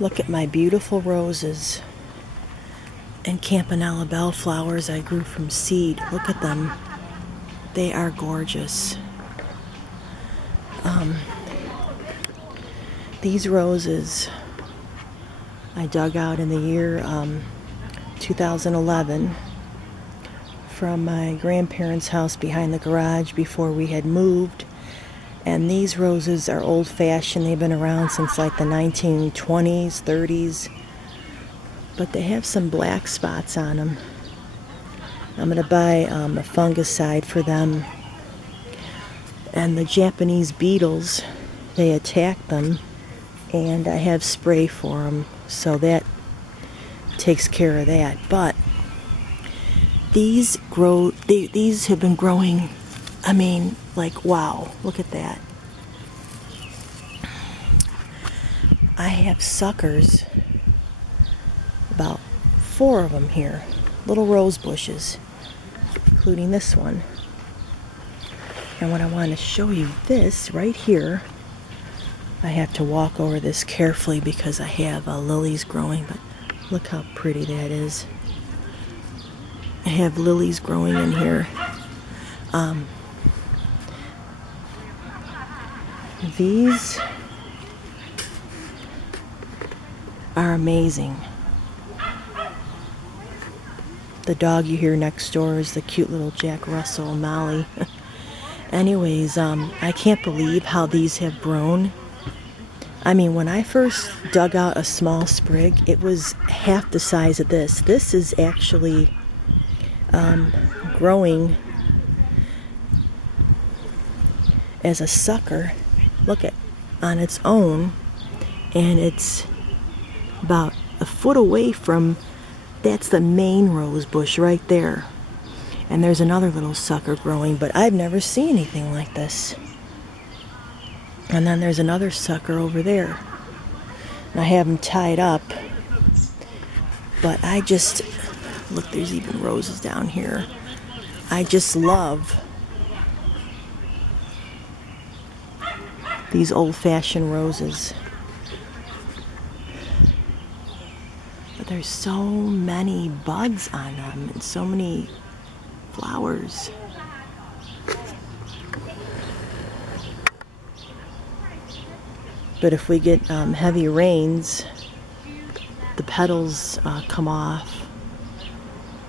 Look at my beautiful roses and campanella bellflowers I grew from seed. Look at them. They are gorgeous. These roses I dug out in the year 2011 from my grandparents' house behind the garage before we had moved. And these roses are old-fashioned. They've been around since like the 1920s, 30s. But they have some black spots on them. I'm going to buy a fungicide for them. And the Japanese beetles, they attack them. And I have spray for them. So that takes care of that. But these have been growing, I mean, like, wow, look at that. I have suckers, about 4 of them here, little rose bushes, including this one. And what I want to show you, this right here, I have to walk over this carefully because I have lilies growing, but look how pretty that is. I have lilies growing in here. These are amazing. The dog you hear next door is the cute little Jack Russell, Molly. Anyways, I can't believe how these have grown. I mean, when I first dug out a small sprig, it was half the size of this. This is actually growing as a sucker. Look at on its own, and it's about a foot away from, that's the main rose bush right there. And there's another little sucker growing, but I've never seen anything like this. And then there's another sucker over there. And I have them tied up. But I just, look, there's even roses down here. I just love these old-fashioned roses. But there's so many buds on them and so many flowers. But if we get heavy rains, the petals come off.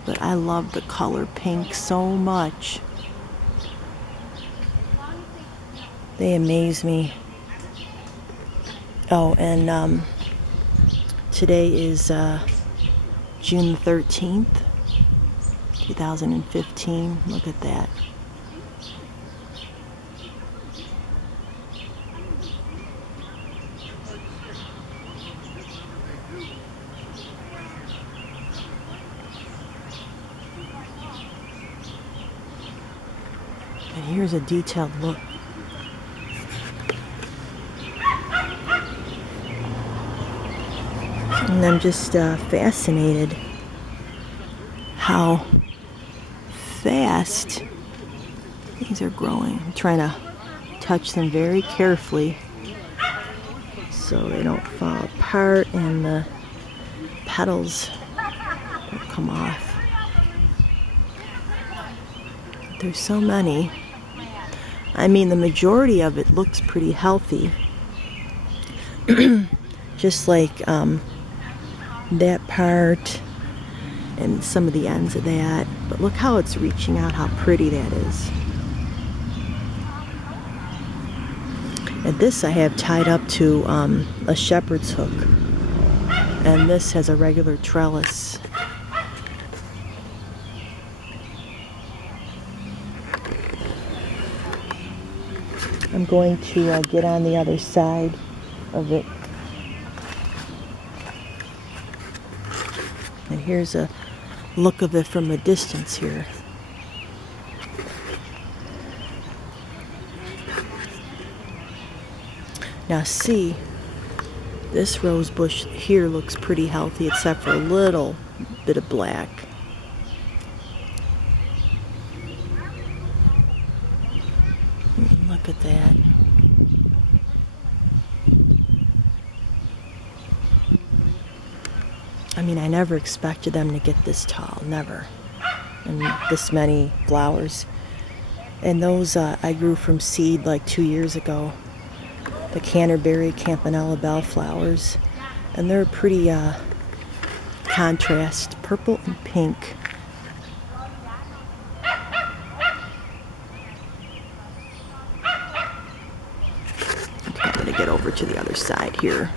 But I love the color pink so much. They amaze me. Oh, and today is June 13th, 2015. Look at that. And here's a detailed look. And I'm just fascinated how fast these are growing. I'm trying to touch them very carefully so they don't fall apart and the petals don't come off. There's so many. I mean, the majority of it looks pretty healthy. Just like that part and some of the ends of that. But look how it's reaching out, how pretty that is. And this I have tied up to a shepherd's hook. And this has a regular trellis. I'm going to get on the other side of it. And here's a look of it from a distance here. Now see, this rose bush here looks pretty healthy except for a little bit of black. Look at that. I mean, I never expected them to get this tall, never. And this many flowers. And those I grew from seed like 2 years ago. The Canterbury Campanella bellflowers. And they're pretty contrast, purple and pink. Okay, I'm gonna get over to the other side here.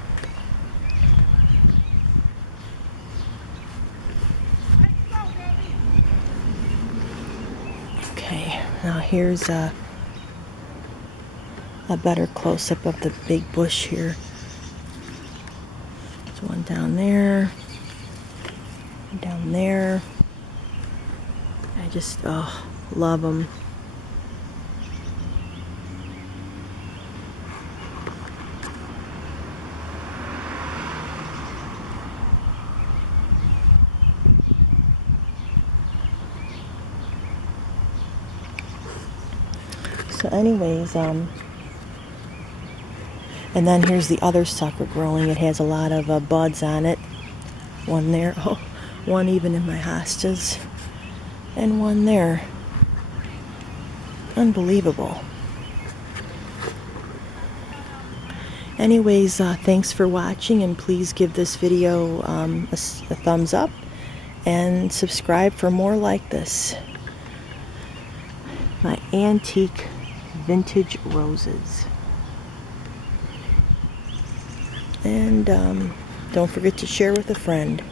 Okay, now here's a better close-up of the big bush here. There's one down there, down there. I just, oh, love them. So anyways, and then here's the other sucker growing. It has a lot of buds on it. One there, oh, one even in my hostas, and one there. Unbelievable. Anyways, thanks for watching, and please give this video a thumbs up and subscribe for more like this. My antique vintage roses. And don't forget to share with a friend.